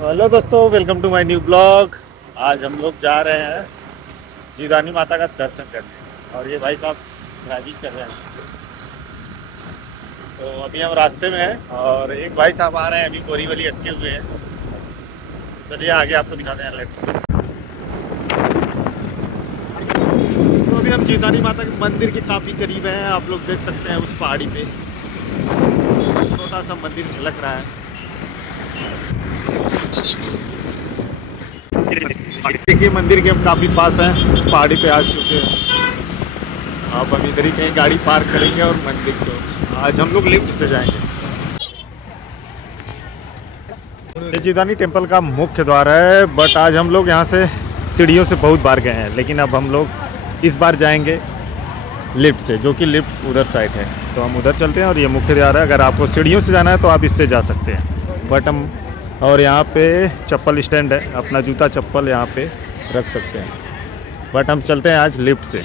Hello दोस्तों, welcome to my new blog. आज हम लोग जा रहे हैं जीवदानी माता का दर्शन करने और ये भाई साहब ड्राइविंग कर रहे हैं। तो अभी हम रास्ते में हैं और एक भाई साहब आ रहे हैं, अभी बोरीवली अटके हुए हैं। चलिए आगे आपको दिखाते हैं। Let's go. तो अभी हम जीवदानी माता के मंदिर के काफ़ी करीब हैं। आप लोग देख सकते हैं उस पहाड़ी पे छोटा सा मंदिर झलक रहा है। देखिए मंदिर के हम काफ़ी पास हैं, इस पहाड़ी पे आ चुके हैं। अब हम इधर ही कहीं गाड़ी पार्क करेंगे और मंदिर को आज हम लोग लिफ्ट से जाएंगे। ये जीवदानी टेम्पल का मुख्य द्वार है, बट आज हम लोग यहाँ से सीढ़ियों से बहुत बार गए हैं, लेकिन अब हम लोग इस बार जाएंगे लिफ्ट से, जो कि लिफ्ट उधर साइड है। तो हम उधर चलते हैं और ये मुख्य द्वार है। अगर आपको सीढ़ियों से जाना है तो आप इससे जा सकते हैं, बट हम और यहाँ पे चप्पल स्टैंड है, अपना जूता चप्पल यहाँ पे रख सकते हैं, बट हम चलते हैं आज लिफ्ट से।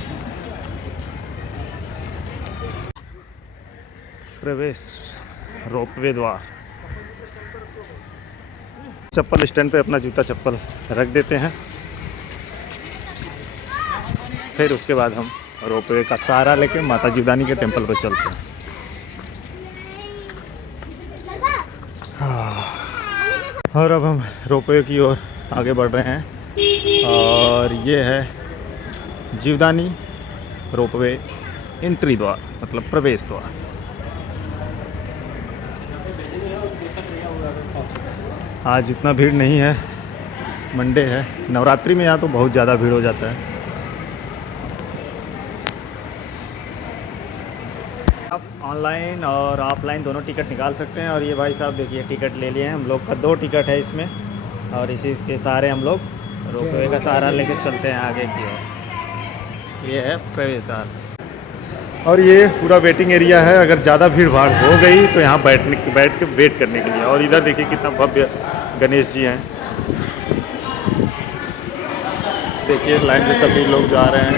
प्रवेश रोपवे द्वार। चप्पल स्टैंड पे अपना जूता चप्पल रख देते हैं, फिर उसके बाद हम रोपवे का सहारा लेके माता जीवदानी के टेम्पल पर चलते हैं। और अब हम रोपवे की ओर आगे बढ़ रहे हैं और ये है जीवदानी रोपवे एंट्री द्वार, मतलब प्रवेश द्वार। आज इतना भीड़ नहीं है, मंडे है, नवरात्रि में यहाँ तो बहुत ज़्यादा भीड़ हो जाता है। आप ऑनलाइन और ऑफलाइन दोनों टिकट निकाल सकते हैं। और ये भाई साहब देखिए टिकट ले लिए हैं, हम लोग का 2 टिकट है इसमें, और इसी के सहारे हम लोग रोपवे का सहारा लेके चलते हैं आगे की ओर। ये है प्रवेश द्वार और ये पूरा वेटिंग एरिया है। अगर ज़्यादा भीड़ भाड़ हो गई तो यहाँ बैठ के वेट करने के लिए। और इधर देखिए कितना भव्य गणेश जी हैं, देखिए लाइन से सभी लोग जा रहे हैं।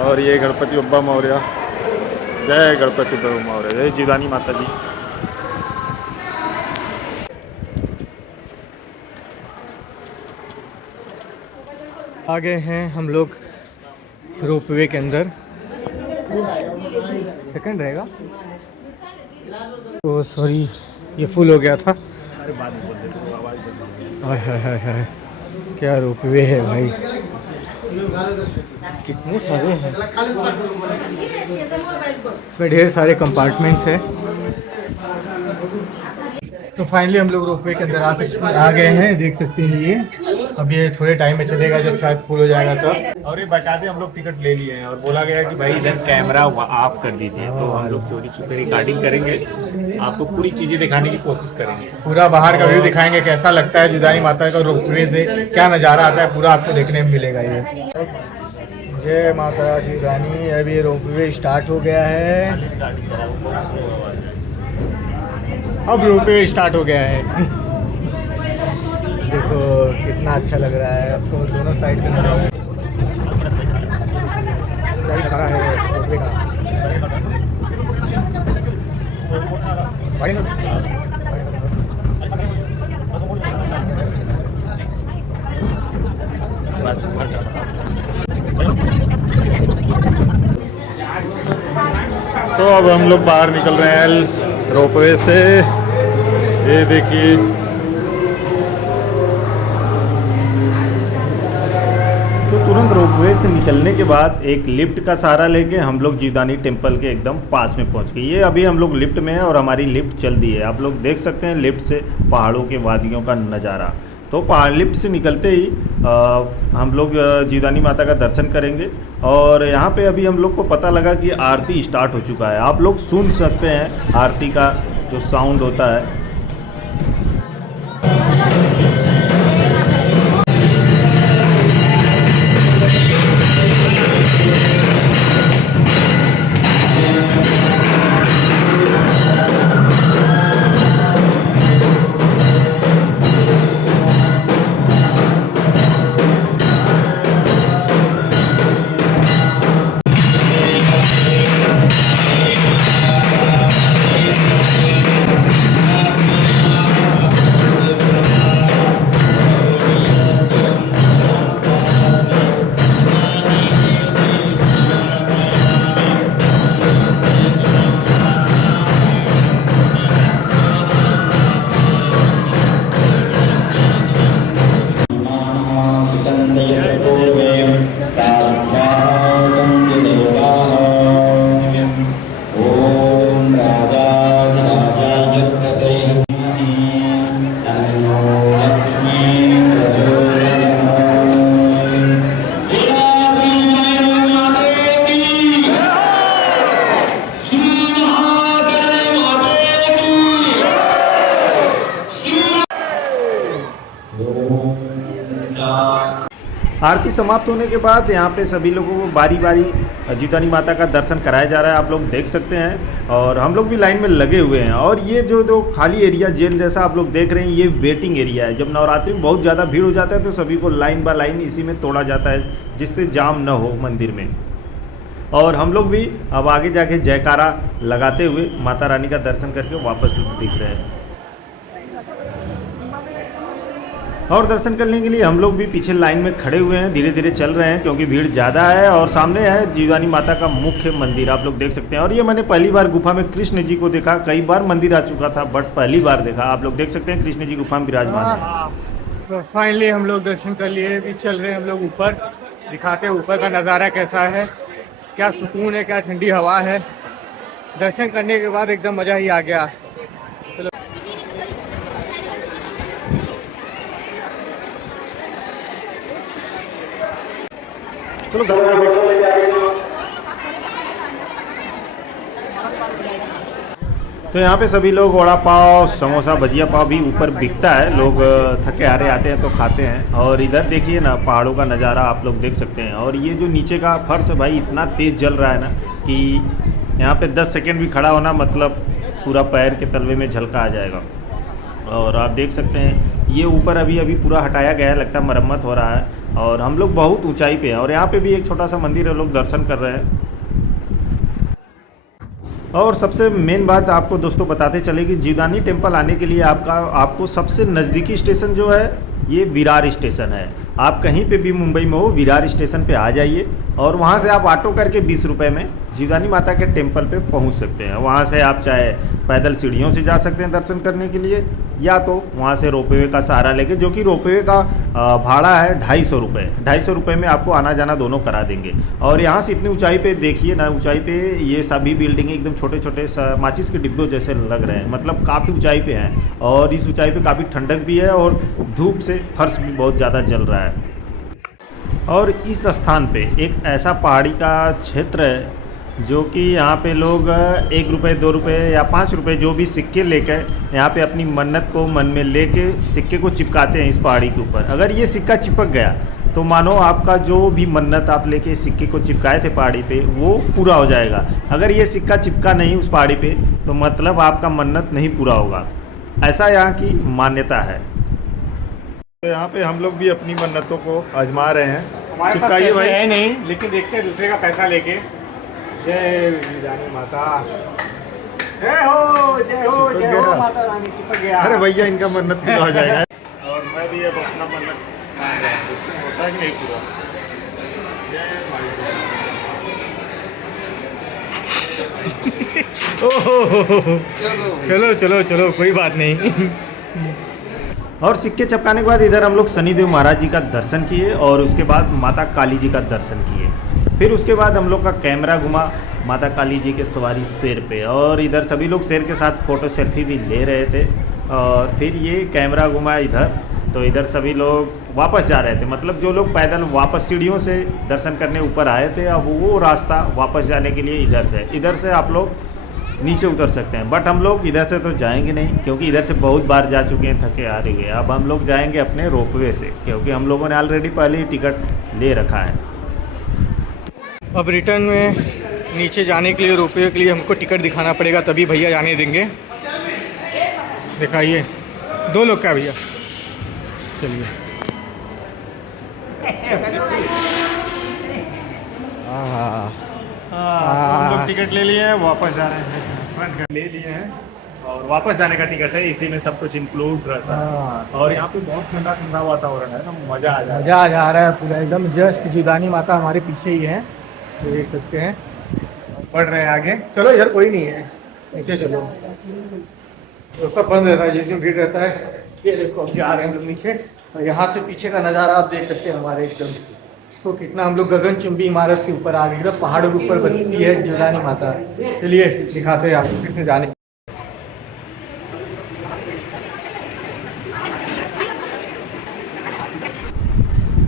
और ये गणपति बप्पा मौर्य, जय गणपति बप्पा मौर्य, जय जीवदानी माता जी। आ गए हैं हम लोग रोपवे के अंदर। सेकंड रहेगा, ओ सॉरी ये फुल हो गया था। अरे बाद में बोल देते, आवाज़ बंद। हाय हाय हाय हाय, क्या रोपवे है भाई, कितने सारे हैं। इसमें ढेर सारे कंपार्टमेंट्स हैं। तो फाइनली हम लोग रोपवे के अंदर आ गए हैं। देख सकते हैं ये अब ये थोड़े टाइम में चलेगा, जब शायद फुल हो जाएगा तो। और ये बता दें हम लोग टिकट ले लिए हैं और बोला गया कि भाई इधर कैमरा ऑफ कर दीजिए, तो हम लोग चोरी छुपे रिकॉर्डिंग करेंगे, आपको पूरी चीज़ें दिखाने की कोशिश करेंगे। पूरा बाहर का व्यू दिखाएंगे, कैसा लगता है जीवदानी माता का रोपवे से, क्या नज़ारा आता है, पूरा आपको देखने में मिलेगा। ये जय माता जीवदानी। अब ये रोपवे स्टार्ट हो गया है, अब रोपवे स्टार्ट हो गया है। देखो कितना अच्छा लग रहा है, आपको दोनों साइड का नज़ारा खड़ा है रोपवे का। तो अब हम लोग बाहर निकल रहे हैं रोपवे से। ये देखिए तो तुरंत रोपवे से निकलने के बाद एक लिफ्ट का सहारा लेके हम लोग जीवदानी टेम्पल के एकदम पास में पहुंच गए। ये अभी हम लोग लिफ्ट में हैं और हमारी लिफ्ट चल दी है। आप लोग देख सकते हैं लिफ्ट से पहाड़ों के वादियों का नज़ारा। तो पहाड़ लिफ्ट से निकलते ही हम लोग जीवदानी माता का दर्शन करेंगे। और यहाँ पे अभी हम लोग को पता लगा कि आरती स्टार्ट हो चुका है। आप लोग सुन सकते हैं आरती का जो साउंड होता है। आरती समाप्त होने के बाद यहाँ पे सभी लोगों को बारी बारी जीवदानी माता का दर्शन कराया जा रहा है, आप लोग देख सकते हैं। और हम लोग भी लाइन में लगे हुए हैं। और ये जो खाली एरिया जेल जैसा आप लोग देख रहे हैं, ये वेटिंग एरिया है। जब नवरात्रि में बहुत ज़्यादा भीड़ हो जाता है तो सभी को लाइन बाय लाइन इसी में तोड़ा जाता है, जिससे जाम न हो मंदिर में। और हम लोग भी अब आगे जाके जयकारा लगाते हुए माता रानी का दर्शन करके वापस दिख रहे हैं। और दर्शन करने के लिए हम लोग भी पीछे लाइन में खड़े हुए हैं, धीरे धीरे चल रहे हैं क्योंकि भीड़ ज़्यादा है। और सामने है जीवदानी माता का मुख्य मंदिर, आप लोग देख सकते हैं। और ये मैंने पहली बार गुफा में कृष्ण जी को देखा, कई बार मंदिर आ चुका था बट पहली बार देखा। आप लोग देख सकते हैं कृष्ण जी गुफा में विराजमान है। तो फाइनली हम लोग दर्शन कर लिए, अभी चल रहे हैं हम लोग ऊपर, दिखाते हैं ऊपर का नज़ारा कैसा है, क्या सुकून है, क्या ठंडी हवा है। दर्शन करने के बाद एकदम मज़ा ही आ गया। तो यहाँ पे सभी लोग वड़ा पाव, समोसा, भजिया पाव भी ऊपर बिकता है। लोग थके हारे आते हैं तो खाते हैं। और इधर देखिए ना, पहाड़ों का नज़ारा आप लोग देख सकते हैं। और ये जो नीचे का फर्श भाई इतना तेज़ जल रहा है ना कि यहाँ पे 10 सेकेंड भी खड़ा होना मतलब पूरा पैर के तलवे में झलका आ जाएगा। और आप देख सकते हैं ये ऊपर अभी पूरा हटाया गया है, लगता है मरम्मत हो रहा है। और हम लोग बहुत ऊंचाई पे हैं और यहाँ पे भी एक छोटा सा मंदिर है, लोग दर्शन कर रहे हैं। और सबसे मेन बात आपको दोस्तों बताते चले कि जीवदानी टेम्पल आने के लिए आपको सबसे नज़दीकी स्टेशन जो है ये विरार स्टेशन है। आप कहीं पे भी मुंबई में हो, विरार स्टेशन पे आ जाइए और वहाँ से आप ऑटो करके 20 रुपये में जीवदानी माता के टेम्पल पे पहुँच सकते हैं। वहाँ से आप चाहे पैदल सीढ़ियों से जा सकते हैं दर्शन करने के लिए, या तो वहाँ से रोपवे का सहारा लेके, जो कि रोपवे का भाड़ा है 250 रुपये। 250 रुपये में आपको आना जाना दोनों करा देंगे। और यहाँ से इतनी ऊंचाई पे देखिए ना, ऊंचाई पे ये सभी बिल्डिंगें एकदम छोटे छोटे माचिस के डिब्बों जैसे लग रहे हैं, मतलब काफ़ी ऊंचाई पे हैं। और इस ऊंचाई पे काफ़ी ठंडक भी है और धूप से फर्श भी बहुत ज़्यादा जल रहा है। और इस स्थान पे एक ऐसा पहाड़ी का क्षेत्र है जो कि यहाँ पे लोग 1 रुपये, 2 रुपये या 5 रुपये जो भी सिक्के लेकर यहाँ पे अपनी मन्नत को मन में लेके सिक्के को चिपकाते हैं इस पहाड़ी के ऊपर। अगर ये सिक्का चिपक गया तो मानो आपका जो भी मन्नत आप लेके सिक्के को चिपकाए थे पहाड़ी पे वो पूरा हो जाएगा। अगर ये सिक्का चिपका नहीं उस पहाड़ी पे तो मतलब आपका मन्नत नहीं पूरा होगा, ऐसा यहाँ की मान्यता है। तो यहाँ पे हम लोग भी अपनी मन्नतों को आजमा रहे हैं। हमारे पास पैसे है नहीं, लेकिन देखते हैं दूसरे का पैसा लेके। जय जीवदानी माता, जय हो, जय हो, जय हो माता रानी। चिपक गया। अरे भैया इनका मन्नत पूरा हो जाएगा। और मैं भी अब अपना मन्नत मांग रहा हूँ, होता है कि नहीं पूरा। चलो चलो चलो, कोई बात नहीं। और सिक्के चिपकाने के बाद इधर हम लोग शनिदेव महाराज जी का दर्शन किए और उसके बाद माता काली जी का दर्शन किए। फिर उसके बाद हम लोग का कैमरा घुमा माता काली जी के सवारी शेर पे, और इधर सभी लोग शेर के साथ फ़ोटो सेल्फी भी ले रहे थे। और फिर ये कैमरा घुमा इधर, तो इधर सभी लोग वापस जा रहे थे, मतलब जो लोग पैदल वापस सीढ़ियों से दर्शन करने ऊपर आए थे, अब वो रास्ता वापस जाने के लिए इधर से आप लोग नीचे उतर सकते हैं। बट हम लोग इधर से तो जाएंगे नहीं क्योंकि इधर से बहुत बार जा चुके हैं, थके आ रही है। अब हम लोग जाएंगे अपने रोपवे से क्योंकि हम लोगों ने ऑलरेडी पहले ही टिकट ले रखा है। अब रिटर्न में नीचे जाने के लिए, रोपवे के लिए हमको टिकट दिखाना पड़ेगा, तभी भैया जाने देंगे। दिखाइए 2 लोग का भैया, चलिए। हम लोग टिकट ले लिए हैं, वापस जा रहे हैं। ले लिए हैं और वापस जाने का टिकट है, इसी में सब कुछ इंक्लूड रहता है। और यहाँ पे बहुत ठंडा ठंडा वातावरण है ना, मज़ा आ जा रहा है पूरा एकदम। जस्ट जीवदानी माता हमारे पीछे ही है, तो देख सकते हैं। बढ़ रहे हैं आगे, चलो इधर कोई नहीं है, नीचे चलो। तो सब बंद रहता है, जिस दिन भीड़ रहता है। ये देखो अब जा रहे हैं हम लोग नीचे, और यहाँ से पीछे का नज़ारा आप देख सकते हैं हमारे एकदम। तो कितना हम लोग गगनचुंबी इमारत के ऊपर आ गए, एकदम पहाड़ों के ऊपर बनती है जीवदानी माता। चलिए दिखाते हैं आपको किसने जाने।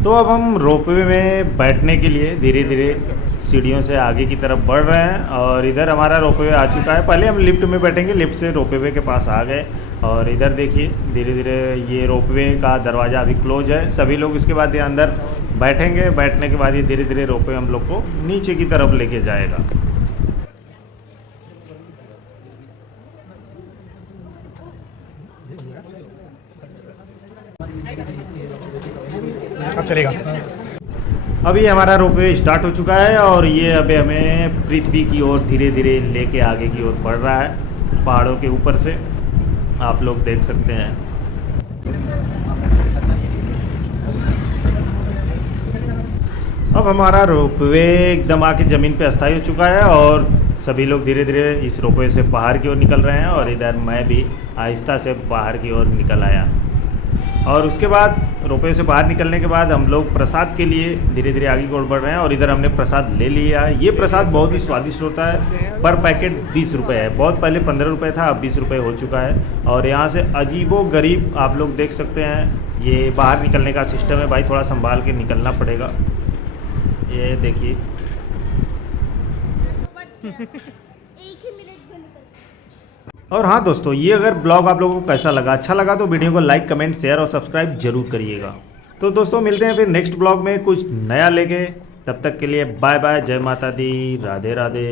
तो अब हम रोपवे में बैठने के लिए धीरे धीरे सीढ़ियों से आगे की तरफ बढ़ रहे हैं और इधर हमारा रोपवे आ चुका है। पहले हम लिफ्ट में बैठेंगे, लिफ्ट से रोपवे के पास आ गए और इधर देखिए धीरे धीरे ये रोपवे का दरवाज़ा अभी क्लोज है। सभी लोग इसके बाद ये अंदर बैठेंगे, बैठने के बाद ये धीरे धीरे रोपवे हम लोग को नीचे की तरफ लेके जाएगा। अब चलेगा। अभी हमारा रोपवे स्टार्ट हो चुका है और ये अभी हमें पृथ्वी की ओर धीरे धीरे लेके आगे की ओर बढ़ रहा है, पहाड़ों के ऊपर से आप लोग देख सकते हैं। अब हमारा रोपवे एकदम आके ज़मीन पे अस्थायी हो चुका है और सभी लोग धीरे धीरे इस रोपवे से बाहर की ओर निकल रहे हैं और इधर मैं भी आहिस्ता से बाहर की ओर निकल आया। और उसके बाद रोपवे से बाहर निकलने के बाद हम लोग प्रसाद के लिए धीरे धीरे आगे की ओर बढ़ रहे हैं और इधर हमने प्रसाद ले लिया है। ये प्रसाद बहुत ही स्वादिष्ट होता है। पर पैकेट 20 रुपये है, बहुत पहले 15 रुपये था, अब 20 रुपये हो चुका है। और यहाँ से अजीबो गरीब आप लोग देख सकते हैं, ये बाहर निकलने का सिस्टम है भाई, थोड़ा संभाल के निकलना पड़ेगा। ये देखिए एक ही मिनट में निकल। और हाँ दोस्तों, ये अगर ब्लॉग आप लोगों को कैसा लगा, अच्छा लगा तो वीडियो को लाइक, कमेंट, शेयर और सब्सक्राइब जरूर करिएगा। तो दोस्तों मिलते हैं फिर नेक्स्ट ब्लॉग में कुछ नया लेके। तब तक के लिए बाय बाय, जय माता दी, राधे राधे।